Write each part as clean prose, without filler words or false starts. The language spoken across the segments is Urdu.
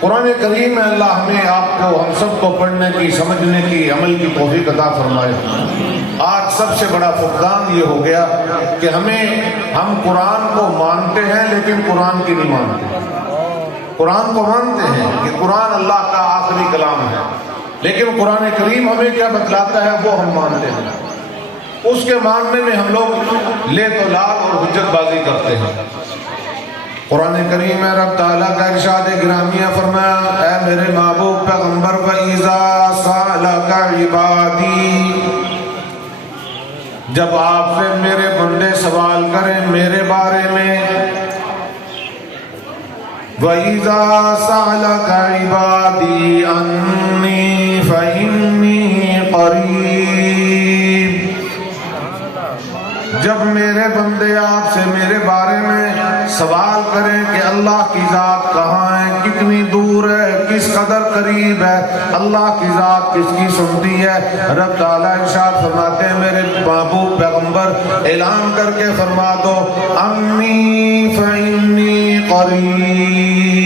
قرآن کریم میں اللہ ہمیں آپ کو ہم سب کو پڑھنے کی سمجھنے کی عمل کی توفیق عطا فرمائے۔ آج سب سے بڑا فقدان یہ ہو گیا کہ ہم قرآن کو مانتے ہیں لیکن قرآن کی نہیں مانتے۔ قرآن کو مانتے ہیں کہ قرآن اللہ کا آخری کلام ہے، لیکن قرآن کریم ہمیں کیا بتلاتا ہے وہ ہم مانتے ہیں۔ اس کے ماننے میں ہم لوگ لے تو لال اور حجت بازی کرتے ہیں۔ قرآن کریم میں رب تعالیٰ کا ارشاد گرامیہ فرمایا، اے میرے محبوب پیغمبر وَإِذَا سَأَلَكَ عِبَادِي، جب آپ سے میرے بندے سوال کریں میرے بارے میں، وَإِذَا سَأَلَكَ عِبَادِي عَنِّي فَإِنِّي قَرِيبٌ، جب میرے بندے آپ سے میرے بارے میں سوال کریں کہ اللہ کی ذات کہاں ہے، کتنی دور ہے، کس قدر قریب ہے، اللہ کی ذات کس کی سنتی ہے، رب تعالیٰ ارشاد فرماتے ہیں میرے محبوب پیغمبر اعلان کر کے فرما دو، انی فإنی قریب،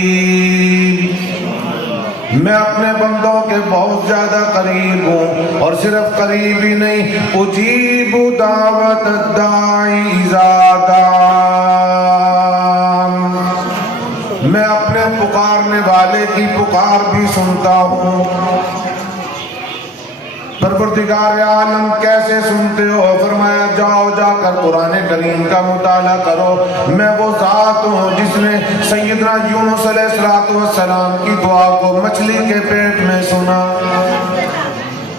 میں اپنے بندوں کے بہت زیادہ قریب ہوں، اور صرف قریب ہی نہیں، اجیب دعوت الداعی اذا دعان، میں اپنے پکارنے والے کی پکار بھی سنتا ہوں۔ پروردگار عالم کیسے سنتے ہو؟ فرمایا جاؤ جا کر قرآن کریم کا مطالعہ کرو، میں وہ ذات ہوں جس نے سیدنا یونس علیہ السلام کی دعا کو مچھلی کے پیٹ میں سنا۔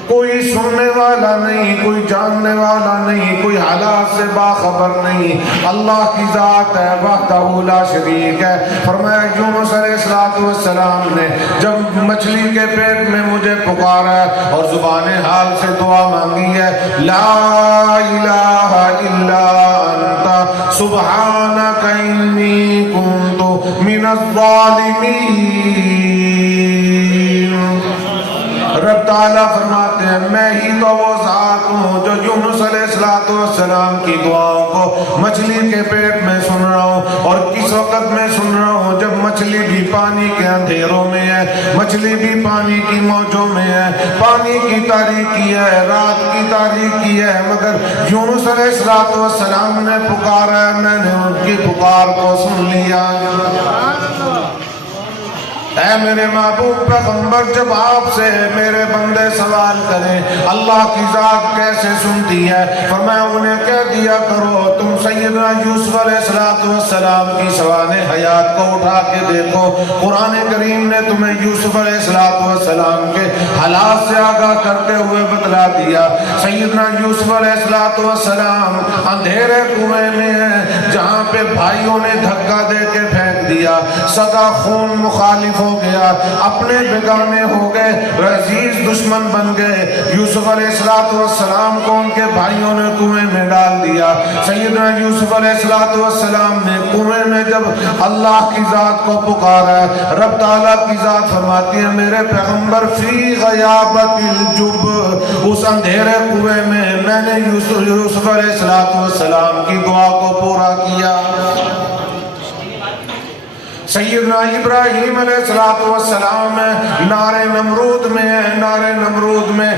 کوئی سننے والا نہیں، کوئی جاننے والا نہیں، کوئی حالات سے باخبر نہیں، اللہ کی ذات ہے، وحدہ لا شریک ہے۔ فرمایا یونس علیہ السلام نے جب مچھلی کے پیٹ میں مجھے پکارا ہے اور زبان حال سے دعا مانگی ہے، لا الہ الا انت سبحانک انی کنت من الظالمین، رب تعالیٰ فرماتے ہیں میں ہی تو وہ ذات ہوں جو یونس علیہ السلام کی دعاؤں کو مچھلی کے پیٹ میں سن رہا ہوں، اور کس وقت میں سن رہا ہوں جب مچھلی بھی پانی کے اندھیروں میں ہے، مچھلی بھی پانی کی موجوں میں ہے، پانی کی تاریکی ہے، رات کی تاریکی ہے، مگر یونس علیہ السلام نے پکارا ہے، میں نے ان کی پکار کو سن لیا۔ اے میرے محبوب پیغمبر جب آپ سے میرے بندے سوال کریں اللہ کی ذات کیسے سنتی ہے، فرمایا انہیں کہہ دیا کرو تم سیدنا یوسف علیہ السلام کی سوانح حیات کو اٹھا کے دیکھو، قرآن کریم نے تمہیں یوسف علیہ السلام کے حالات سے آگاہ کرتے ہوئے بتلا دیا۔ سیدنا یوسف علیہ السلام اندھیرے کنویں میں ہیں جہاں پہ بھائیوں نے دھکا دے کے پھینک دیا، سگا خون مخالف ہو گیا، اپنے بیگانے ہو گئے، عزیز دشمن بن گئے۔ یوسف علیہ السلام کو ان کے بھائیوں نے کنویں میں ڈال دیا۔ سیدنا یوسف علیہ السلام نے کنویں میں جب اللہ کی ذات کو پکارا، رب تعالیٰ کی ذات فرماتی ہے میرے پیغمبر فی غیابت الجب، اس اندھیرے کنویں میں نے یوسف علیہ السلام کی دعا کو پورا کیا۔ سیدنا ابراہیم علیہ السلام نار نمرود میں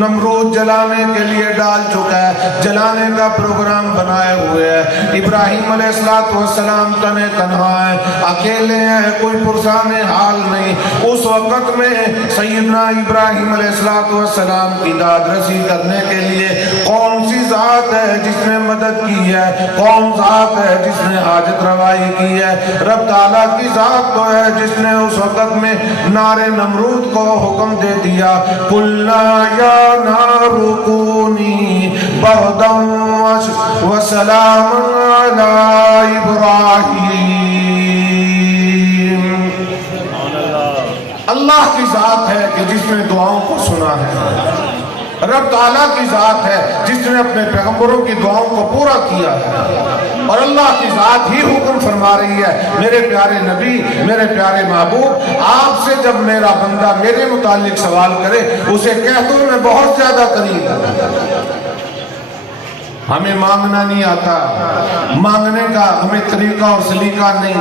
نمرود جلانے کے لیے ڈال چکا ہے، جلانے کا پروگرام بنائے ہوئے ہے۔ ابراہیم علیہ السلام تنے تنہا ہیں، اکیلے ہیں، کوئی پرسان حال نہیں۔ اس وقت میں سیدنا ابراہیم علیہ السلام کی داد رسی کرنے کے لیے کون سی ذات ہے جس نے مدد کی ہے، کون ذات ہے جس نے حاجت روائی کی ہے؟ رب تعالیٰ کی ذات تو ہے جس نے اس وقت میں نار نمرود کو حکم دے دیا، قُلْنَا يَا نَارُ كُونِي بَرْدًا وَسَلَامًا عَلَىٰ إِبْرَاهِيمَ۔ اللہ کی ذات ہے کہ جس نے دعاؤں کو سنا ہے، رب تعالیٰ کی ذات ہے جس نے اپنے پیغمبروں کی دعاؤں کو پورا کیا ہے، اور اللہ کی ذات ہی حکم فرما رہی ہے میرے پیارے نبی، میرے پیارے محبوب، آپ سے جب میرا بندہ میرے متعلق سوال کرے اسے کہہ دو میں بہت زیادہ قریب ہوں۔ ہمیں مانگنا نہیں آتا، مانگنے کا ہمیں طریقہ اور سلیقہ نہیں۔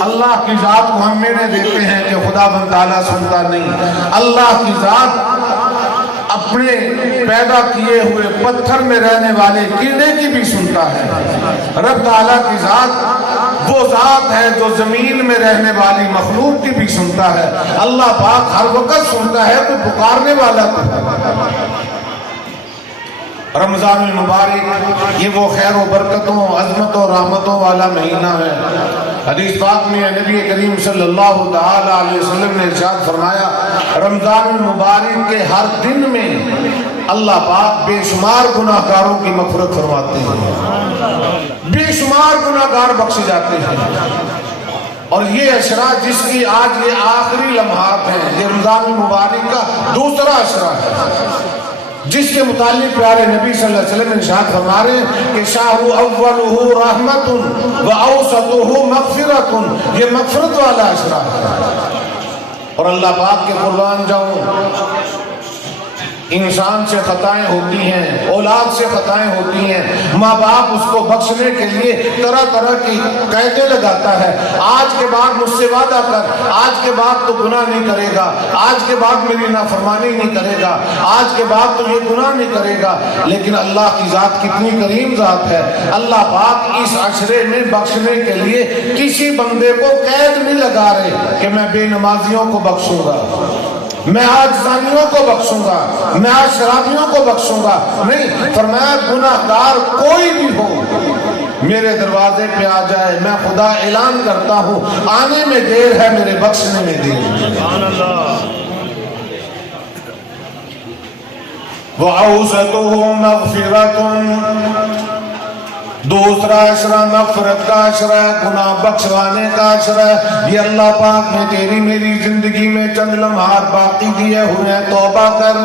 اللہ کی ذات کو ہم میرے دیتے ہیں کہ خدا بند تعالیٰ سنتا نہیں۔ اللہ کی ذات اپنے پیدا کیے ہوئے پتھر میں رہنے والے کیڑے کی بھی سنتا ہے۔ رب تعالیٰ کی ذات وہ ذات ہے جو زمین میں رہنے والی مخلوق کی بھی سنتا ہے۔ اللہ پاک ہر وقت سنتا ہے، کوئی پکارنے والا تو۔ رمضان المبارک یہ وہ خیر و برکتوں، عظمت و رحمتوں والا مہینہ ہے۔ حدیث پاک میں نبی کریم صلی اللہ تعالی علیہ وسلم نے ارشاد فرمایا، رمضان المبارک کے ہر دن میں اللہ پاک بے شمار گناہگاروں کی مغفرت فرماتے ہیں، بے شمار گناہگار بخشے جاتے ہیں۔ اور یہ عشرہ جس کی آج یہ آخری لمحات ہیں، یہ رمضان المبارک کا دوسرا عشرہ ہے، جس کے متعلق پیارے نبی صلی اللہ علیہ وسلم ارشاد فرما رہے ہیں کہ شاہ اولہ رحمت و اوسطہ مغفرت، یہ مغفرت والا عشرہ ہے۔ اور اللہ پاک کے قربان جاؤں، انسان سے خطائیں ہوتی ہیں، اولاد سے خطائیں ہوتی ہیں، ماں باپ اس کو بخشنے کے لیے طرح طرح کی قیدیں لگاتا ہے۔ آج کے بعد مجھ سے وعدہ کر، آج کے بعد تو گناہ نہیں کرے گا، آج کے بعد میری نافرمانی نہیں کرے گا، آج کے بعد تو یہ گناہ نہیں کرے گا۔ لیکن اللہ کی ذات کتنی کریم ذات ہے، اللہ پاک اس عشرے میں بخشنے کے لیے کسی بندے کو قید نہیں لگا رہے کہ میں بے نمازیوں کو بخشوں گا، میں آج زانیوں کو بخشوں گا، میں آج شرابیوں کو بخشوں گا، نہیں، فرمایا گناہگار کوئی بھی ہو میرے دروازے پہ آ جائے، میں خدا اعلان کرتا ہوں آنے میں دیر ہے، میرے بخشنے میں دیر ہے۔ وَأَوْسَطُهُ مَغْفِرَةٌ، دوسرا عشرہ مغفرت کا عشرہ، گناہ بخشوانے کا عشرہ۔ یہ اللہ پاک نے تیری میری زندگی میں چند لمحات باقی دیے ہوئے ہیں، توبہ کر۔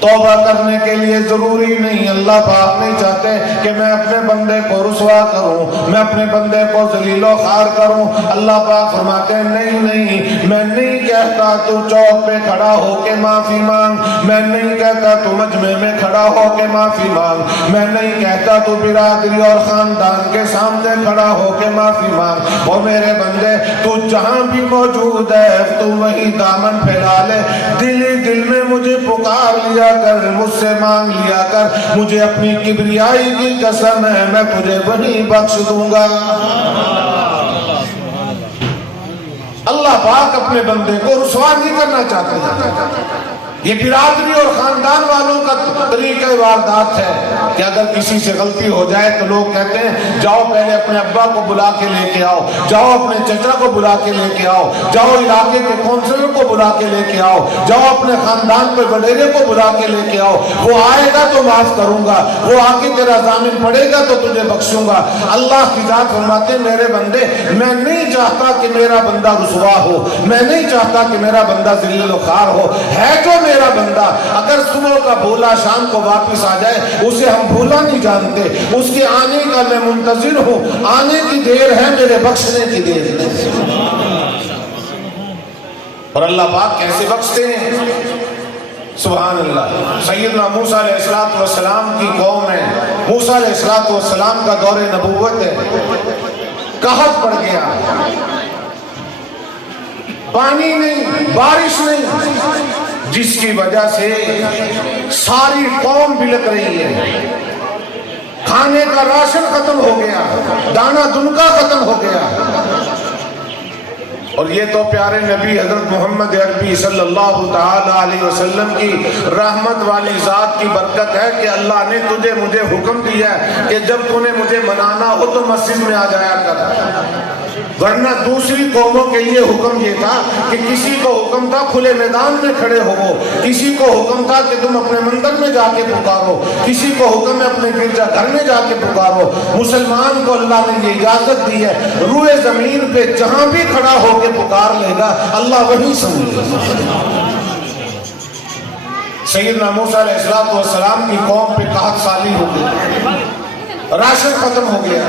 توبہ کرنے کے لیے ضروری نہیں، اللہ پاک نہیں چاہتے کہ میں اپنے بندے کو رسوا کروں، میں اپنے بندے کو ذلیل و خوار کروں۔ اللہ پاک فرماتے ہیں نہیں نہیں، میں نہیں کہتا تو چوک پہ کھڑا ہو کے معافی مانگ، میں نہیں کہتا تو مجمع میں کھڑا ہو کے معافی مانگ، میں نہیں کہتا تو برادری اور خاندان کے سامنے کھڑا ہو کے معافی مانگ۔ اور میرے بندے تو جہاں بھی موجود ہے تو وہی دامن پھیلا لے، دل ہی دل میں مجھے پکار لیا کر، مجھ سے مانگ لیا کر، مجھے اپنی کبریائی کی قسم ہے میں تجھے وہی بخش دوں گا۔ اللہ پاک اپنے بندے کو رسوا نہیں کرنا چاہتے۔ یہ برادری اور خاندان والوں کا طریقہ واردات ہے کہ اگر کسی سے غلطی ہو جائے تو لوگ کہتے ہیں جاؤ پہلے اپنے ابا کو بلا کے لے کے آؤ، جاؤ اپنے چچا کو بلا کے لے کے آؤ، جاؤ علاقے کے کونسلر کو بلا کے لے کے آؤ، جاؤ اپنے خاندان کے وڈیرے کو بلا کے لے کے آؤ، وہ آئے گا تو معاف کروں گا، وہ آ کے تیرا ضامن پڑے گا تو تجھے بخشوں گا۔ اللہ کی ذات فرماتے میرے بندے، میں نہیں چاہتا کہ میرا بندہ رسوا ہو، میں نہیں چاہتا کہ میرا بندہ ذلیل و خوار ہو، ہے جو میرا بندہ اگر صبح کا بھولا شام کو واپس آ جائے، اسے ہم بھولا نہیں جانتے، اس کے آنے کا میں منتظر ہوں، آنے کی دیر ہے، میرے بخشنے کی دیر ہے۔ اور اللہ پاک کیسے بخشتے ہیں؟ سبحان اللہ۔ سیدنا موسیٰ علیہ السلام کی قوم ہے، موسیٰ علیہ السلام کا دور نبوت ہے، قحط پڑ گیا، پانی نہیں، بارش نہیں، جس کی وجہ سے ساری قوم بلک رہی ہے، کھانے کا راشن ختم ہو گیا، دانا دنکا ختم ہو گیا۔ اور یہ تو پیارے نبی حضرت محمد عربی صلی اللہ تعالی علیہ وسلم کی رحمت والی ذات کی برکت ہے کہ اللہ نے تجھے مجھے حکم دیا ہے کہ جب تو نے مجھے منانا ہو تو مسجد میں آ جایا کر، ورنہ دوسری قوموں کے لیے حکم یہ تھا کہ کسی کو حکم تھا کھلے میدان میں کھڑے ہو، کسی کو حکم تھا کہ تم اپنے مندر میں جا کے پکارو، کسی کو حکم ہے اپنے گرجا گھر میں جا کے پکارو۔ مسلمان کو اللہ نے یہ اجازت دی ہے، روئے زمین پہ جہاں بھی کھڑا ہو کے پکار لے گا اللہ وہی سمجھے گا۔ سیدنا موسیٰ علیہ السلام کی قوم پہ قحط سالی ہو گئی، راشن ختم ہو گیا،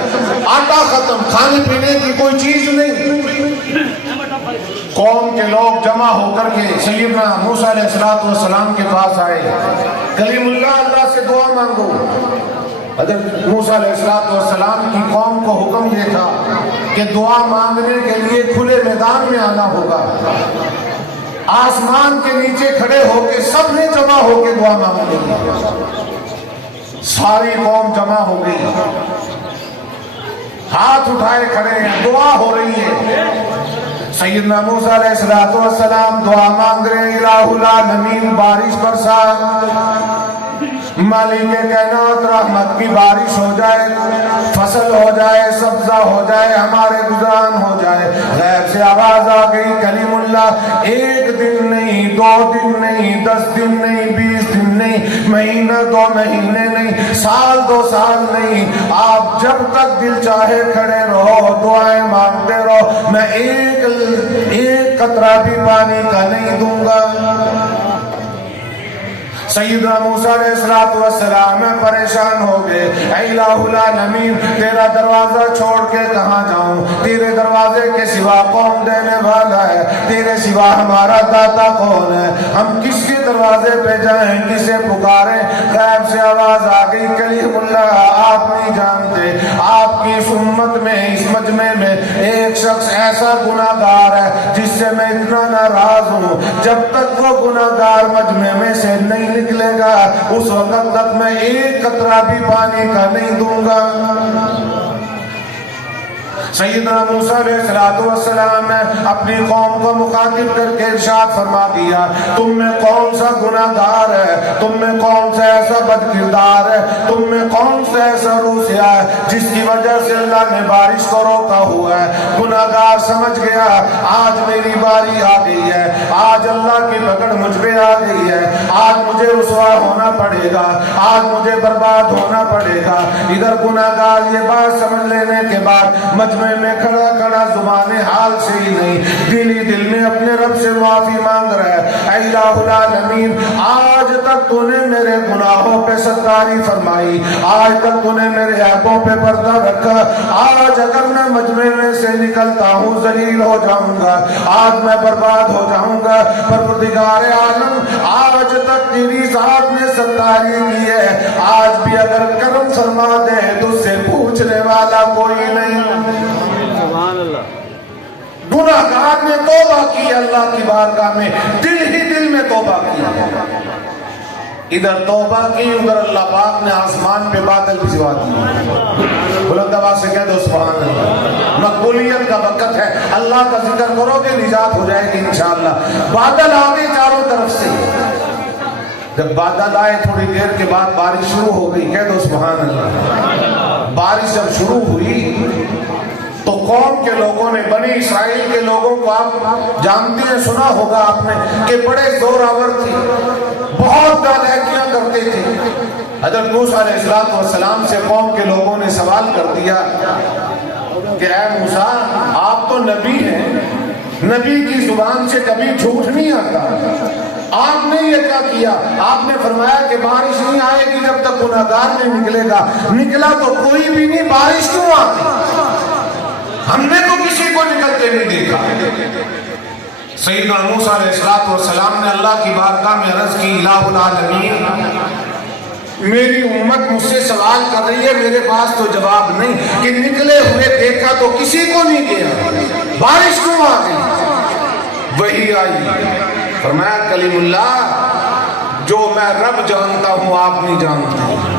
آٹا ختم، کھانے پینے کی کوئی چیز نہیں۔ قوم کے لوگ جمع ہو کر کے سیدنا موسیٰ علیہ السلام کے پاس آئے. کلیم اللہ سے دعا مانگو. حضرت موسیٰ علیہ السلام کی قوم کو حکم یہ تھا کہ دعا مانگنے کے لیے کھلے میدان میں آنا ہوگا. آسمان کے نیچے کھڑے ہو کے سب نے جمع ہو کے دعا مانگی. ساری قوم جمع ہو گئی, ہاتھ اٹھائے کھڑے ہیں, دعا ہو رہی ہے. سیدنا موسیٰ علیہ السلام دعا مانگ رہے ہیں, الہ العالمین بارش برسا, مالک کائنات رحمت کی بارش ہو جائے, فصل ہو جائے, سبزہ ہو جائے, ہمارے گزران ہو جائے. غیب سے آواز آ گئی, کلیم اللہ ایک دن نہیں, 2 دن نہیں, 10 دن نہیں, 20 دن نہیں, مہینہ 2 مہینے نہیں, سال 2 سال نہیں, آپ جب تک دل چاہے کھڑے رہو, دعائیں مانگتے رہو, میں ایک قطرہ بھی پانی کا نہیں دوں گا. سیدنا موسیٰ علیہ السلام پریشان ہو گئے, اے الہ العالمین تیرا دروازہ چھوڑ کے کہاں جاؤں, تیرے دروازے کے سوا کون دینے والا ہے, تیرے سوا ہمارا داتا کون ہے, ہم کس کے دروازے پہ جائیں, کسے پکاریں. غیب سے آواز آ گئی, کلیم اللہ آپ نہیں جانتے, آپ کی اس امت میں, اس مجمع میں ایک شخص ایسا گناہگار ہے جس سے میں اتنا ناراض ہوں, جب تک وہ گناہگار مجمع میں سے نہیں نکلے گا اس وقت تک میں ایک قطرہ بھی پانی کا نہیں دوں گا. سیدنا موسیٰ علیہ السلام نے اپنی قوم کو مخاطب کر کے ارشاد فرما دیا, تم میں کون سا گناہگار ہے, تم میں کون سا ایسا بد کردار ہے, تم میں کون سا ایسا روسیا ہے جس کی وجہ سے اللہ نے بارش کو روکا ہوا ہے. گناہگار سمجھ گیا آج میری باری آ گئی ہے, آج اللہ کی پکڑ مجھ پہ آ گئی ہے, آج مجھے رسوا ہونا پڑے گا, آج مجھے برباد ہونا پڑے گا. ادھر گناہگار یہ بات سمجھ لینے کے بعد میں کھڑا کھڑا زبان حال سے ہی نہیں, دل ہی دل میں اپنے رب سے معافی مانگ رہا ہے, اے الہ العالمین آج تک تو نے میرے گناہوں پہ ستاری فرمائی, آج تک تو نے میرے عیبوں پہ پردہ رکھا, آج اگر میں مجمع میں سے نکلتا ہوں ذلیل ہو جاؤں گا, آج میں برباد ہو جاؤں گا. پروردگار عالم آج تک تیری ذات نے ستاری کی ہے, آج بھی اگر کرم فرما دے تو سے پوچھنے والا کوئی نہیں. گناہگار نے توبہ کی اللہ کی بارگاہ میں, دل ہی دل میں توبہ کی, ادھر توبہ کی, ادھر اللہ پاک نے آسمان پہ بادل بھجوا دیے. بلند آواز سے کہہ دو سبحان اللہ. مقبولیت کا وقت ہے, اللہ کا ذکر کرو گے نجات ہو جائے گی انشاءاللہ. بادل آگے چاروں طرف سے, جب بادل آئے تھوڑی دیر کے بعد بارش شروع ہو گئی, کہہ دو سبحان اللہ. بارش جب شروع ہوئی تو قوم کے لوگوں نے, بنی اسرائیل کے لوگوں کو آپ جانتے ہیں, سنا ہوگا آپ نے کہ بڑے زورآور تھے, بہت نالائکیاں کرتے تھے. حضرت موسیٰ علیہ السلام سے قوم کے لوگوں نے سوال کر دیا کہ اے موسیٰ آپ تو نبی ہیں, نبی کی زبان سے کبھی جھوٹ نہیں آتا, آپ نے یہ کیا کیا؟ آپ نے فرمایا کہ بارش نہیں آئے گی جب تک گناہگار نہیں نکلے گا. نکلا تو کوئی بھی نہیں, بارش کیوں آ گئی؟ ہم نے تو کسی کو نکلتے نہیں دیکھا. سیدنا موسیٰ علیہ السلام نے اللہ کی بارگاہ میں عرض کی, الہ العالمین میری امت مجھ سے سوال کر رہی ہے, میرے پاس تو جواب نہیں کہ نکلے ہوئے دیکھا تو کسی کو نہیں گیا, بارش کیوں آ گئی؟ وہی آئی, فرمایا کلیم اللہ جو میں رب جانتا ہوں آپ نہیں جانتے.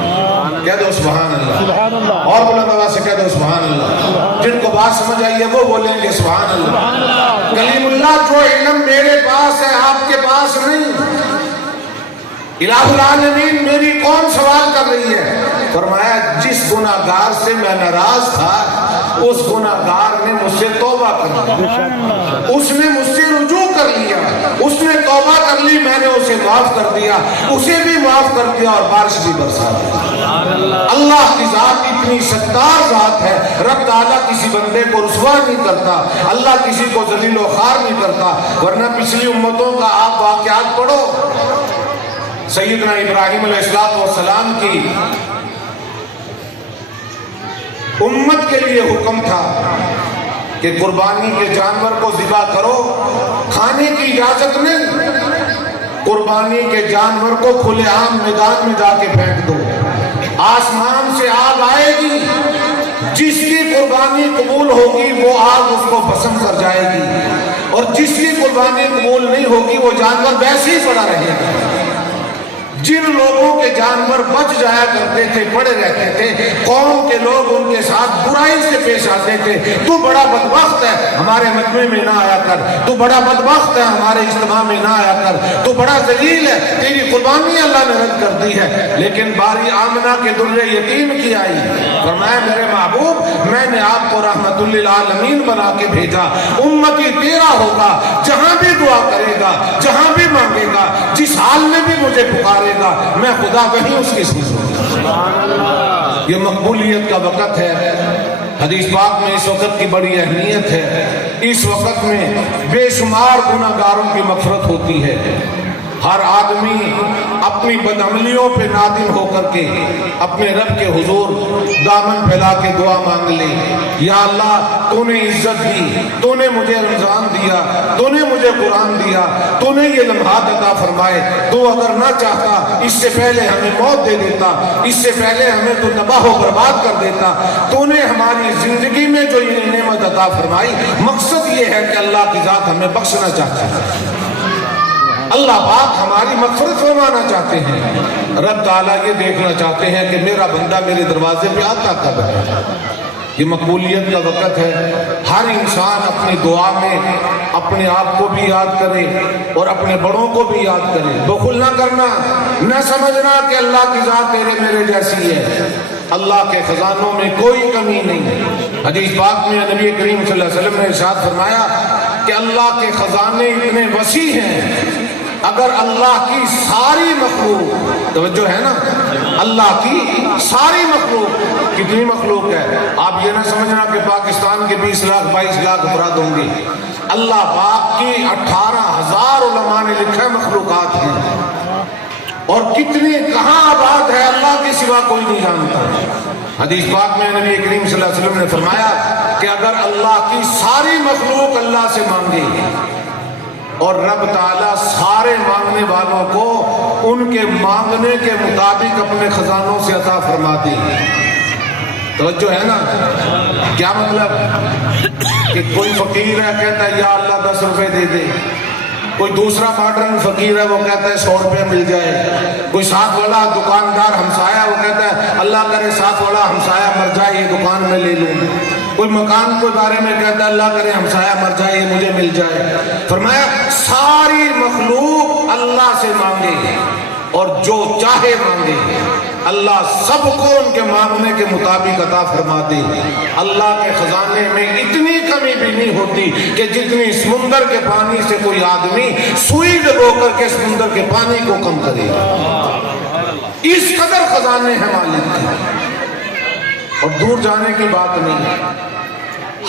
کہہ دو سبحان اللہ. اور بلند آواز سے کہہ دو سبحان اللہ. جن کو بات سمجھ آئی ہے وہ بولیں گے سبحان اللہ. کلیم اللہ جو علم میرے پاس ہے آپ کے پاس نہیں. الہ العالمین میری کون سوال کر رہی ہے؟ فرمایا جس گناہگار سے میں ناراض تھا اس گناہگار نے مجھ سے توبہ کر لی, اس نے مجھ سے رجوع کر لیا, اس نے توبہ کر لی, میں نے اسے معاف کر دیا, اسے بھی معاف کر دیا اور بارش بھی برسا دی. اللہ کی ذات اتنی ستار ذات ہے, رب تعالیٰ کسی بندے کو رسوا نہیں کرتا, اللہ کسی کو ذلیل و خوار نہیں کرتا. ورنہ پچھلی امتوں کا آپ واقعات پڑھو, سیدنا ابراہیم علیہ السلام کی امت کے لیے حکم تھا کہ قربانی کے جانور کو ذبح کرو، کھانے کی اجازت نہیں، قربانی کے جانور کو کھلے عام میدان میں جا کے پھینک دو، آسمان سے آگ آئے گی، جس کی قربانی قبول ہوگی وہ آگ اس کو پسند کر جائے گی، اور جس کی قربانی قبول نہیں ہوگی وہ جانور ویسے ہی پڑا رہے گا۔ جن لوگوں کے جانور بچ جایا کرتے تھے، پڑے رہتے تھے، قوم کے لوگ ان کے ساتھ برائی سے پیش آتے تھے، تو بڑا بدبخت ہے ہمارے مجمع میں نہ آیا کر، تو بڑا بدبخت ہے ہمارے اجتماع میں نہ آیا کر، تو بڑا ذلیل ہے، تیری قربانی اللہ نے رد کر دی ہے۔ لیکن باری آمنہ کے در یتیم کی آئی، فرمایا میرے محبوب میں نے آپ کو رحمت للعالمین بنا کے بھیجا، امتی تیرا ہوگا، جہاں بھی دعا کرے گا، جہاں بھی مانگے گا، جس حال میں بھی مجھے پکارے گا، میں خدا وہیں اس کی سنوں۔ یہ مقبولیت کا وقت ہے، حدیث پاک میں اس وقت کی بڑی اہمیت ہے۔ اس وقت میں بے شمار گناہگاروں کی مغفرت ہوتی ہے۔ ہر آدمی اپنی بدعملیوں پہ نادم ہو کر کے اپنے رب کے حضور دامن پھیلا کے دعا مانگ لے، یا اللہ تو نے عزت دی، تو نے مجھے رمضان دیا، تو نے مجھے قرآن دیا، تو نے یہ لمحات عطا فرمائے، تو اگر نہ چاہتا اس سے پہلے ہمیں موت دے دیتا، اس سے پہلے ہمیں تو تباہ و برباد کر دیتا، تو نے ہماری زندگی میں جو یہ نعمت عطا فرمائی، مقصد یہ ہے کہ اللہ کی ذات ہمیں بخشنا چاہتا ہے، اللہ پاک ہماری مغفرت فرمانا چاہتے ہیں، رب تعالیٰ یہ دیکھنا چاہتے ہیں کہ میرا بندہ میرے دروازے پہ آتا کب ہے۔ یہ مقبولیت کا وقت ہے، ہر انسان اپنی دعا میں اپنے آپ کو بھی یاد کرے اور اپنے بڑوں کو بھی یاد کرے، بخل نہ کرنا، نہ سمجھنا کہ اللہ کی ذات تیرے میرے جیسی ہے، اللہ کے خزانوں میں کوئی کمی نہیں۔ حدیث پاک میں نبی کریم صلی اللہ علیہ وسلم نے ارشاد فرمایا کہ اللہ کے خزانے اتنے وسیع ہیں، اگر اللہ کی ساری مخلوق، توجہ ہے نا، اللہ کی ساری مخلوق، کتنی مخلوق ہے، آپ یہ نہ سمجھنا کہ پاکستان کے 20 لاکھ 22 لاکھ افراد ہوں گے، اللہ پاک کی 18,000 علماء نے لکھا ہے مخلوقات ہیں، اور کتنی کہاں آباد ہے اللہ کے سوا کوئی نہیں جانتا۔ حدیث پاک میں نبی کریم صلی اللہ علیہ وسلم نے فرمایا کہ اگر اللہ کی ساری مخلوق اللہ سے مانگے اور رب تعالیٰ سارے مانگنے والوں کو ان کے مانگنے کے مطابق اپنے خزانوں سے عطا فرما دے، توجہ ہے نا، کیا مطلب کہ کوئی فقیر ہے کہتا ہے یا اللہ 10 روپے دے دے، کوئی دوسرا ماڈرن فقیر ہے وہ کہتا ہے 100 روپے مل جائے، کوئی ساتھ والا دکاندار ہمسایہ وہ کہتا ہے اللہ کرے ساتھ والا ہمسایہ مر جائے یہ دکان میں لے لوں، کوئی مکان کے بارے میں کہتا ہے اللہ کرے ہمسایہ مر جائے یہ مجھے مل جائے۔ فرمایا ساری مخلوق اللہ سے مانگے اور جو چاہے مانگے، اللہ سب کو ان کے مانگنے کے مطابق عطا فرما دے۔ اللہ کے خزانے میں اتنی کمی بھی نہیں ہوتی کہ جتنی سمندر کے پانی سے کوئی آدمی سوئی ڈبو کر کے سمندر کے پانی کو کم کرے، اس قدر خزانے ہیں مالک کے۔ اور دور جانے کی بات نہیں،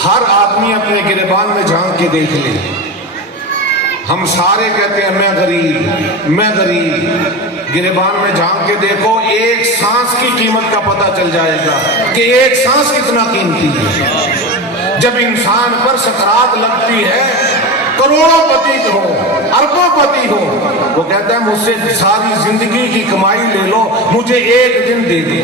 ہر آدمی اپنے گریبان میں جھانک کے دیکھ لے، ہم سارے کہتے ہیں میں غریب میں غریب، گریبان میں جھانک کے دیکھو، ایک سانس کی قیمت کا پتہ چل جائے گا کہ ایک سانس کتنا قیمتی ہے۔ جب انسان پر سکرات لگتی ہے، کروڑوں پتی ہو اربوں پتی ہو، وہ کہتا ہے مجھ سے ساری زندگی کی کمائی لے لو، مجھے ایک دن دے دے،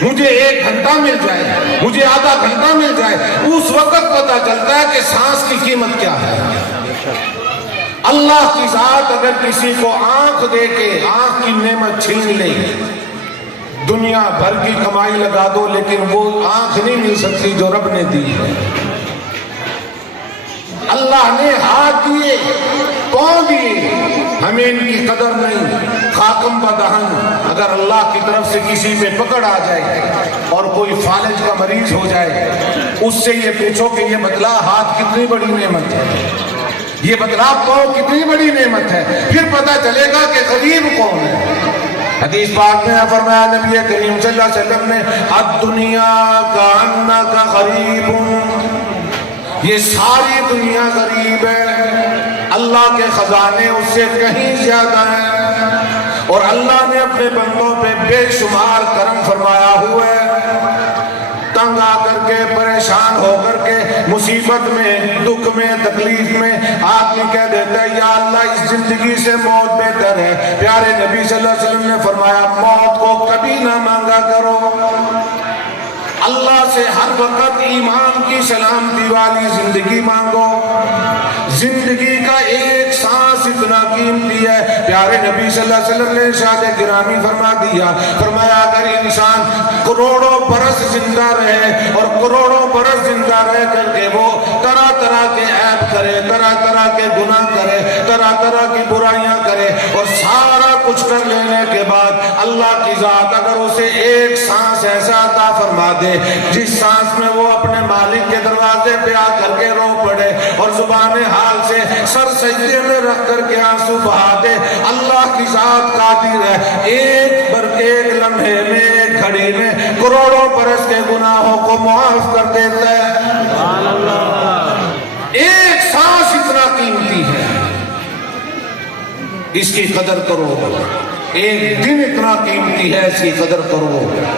مجھے 1 گھنٹہ مل جائے، مجھے آدھا گھنٹہ مل جائے، اس وقت پتہ چلتا ہے کہ سانس کی قیمت کیا ہے۔ اللہ کی ذات اگر کسی کو آنکھ دے کے آنکھ کی نعمت چھین لے، دنیا بھر کی کمائی لگا دو لیکن وہ آنکھ نہیں مل سکتی جو رب نے دی ہے۔ اللہ نے ہاتھ دیے، پاؤں دیے، ہمیں ان کی قدر نہیں۔ خاکم بدہن، اگر اللہ کی طرف سے کسی پہ پکڑ آ جائے اور کوئی فالج کا مریض ہو جائے، اس سے یہ پوچھو کہ یہ بتلا ہاتھ کتنی بڑی نعمت ہے، یہ بتلا پاؤں کتنی بڑی نعمت ہے، پھر پتہ چلے گا کہ غریب کون ہے۔ حدیث پاک میں فرمایا نبی کریم صلی اللہ علیہ وسلم نے الدنیا کأنک غریب، یہ ساری دنیا غریب ہے، اللہ کے خزانے اس سے کہیں زیادہ ہیں، اور اللہ نے اپنے بندوں پہ بے شمار کرم فرمایا ہوا ہے۔ تنگ آ کر کے، پریشان ہو کر کے، مصیبت میں، دکھ میں، تکلیف میں آدمی کہہ دیتا ہے یا اللہ اس زندگی سے موت بہتر ہے۔ پیارے نبی صلی اللہ علیہ وسلم نے فرمایا موت کو کبھی نہ مانگا کرو، اللہ سے ہر وقت ایمان کی سلامتی والی زندگی مانگو۔ زندگی کا ایک سانس اتنا قیمتی ہے، پیارے نبی صلی اللہ علیہ وسلم نے ارشاد گرامی فرما دیا، فرمایا اگر انسان کروڑوں برس زندہ رہے اور کروڑوں برس زندہ رہ کر کے وہ طرح طرح کے عیب کرے، طرح طرح کے گناہ کرے، طرح طرح کی برائیاں کرے اور سارا کچھ کر لینے کے بعد اللہ کی ذات اگر اسے ایک سانس ایسا عطا فرما دے جس سانس میں وہ اپنے مالک کے دروازے پہ آ کر کے رو پڑے اور زبان حال سے سر سجدے میں رکھ کر کے آنسو بہا دے، اللہ کی ذات قادر ہے ایک لمحے میں، ایک گھڑی میں کروڑوں برس کے گناہوں کو معاف کر دیتا ہے۔ ایک سانس اتنا قیمتی ہے، اس کی قدر کرو۔ ایک دن اتنا قیمتی ہے، اس کی قدر کرو۔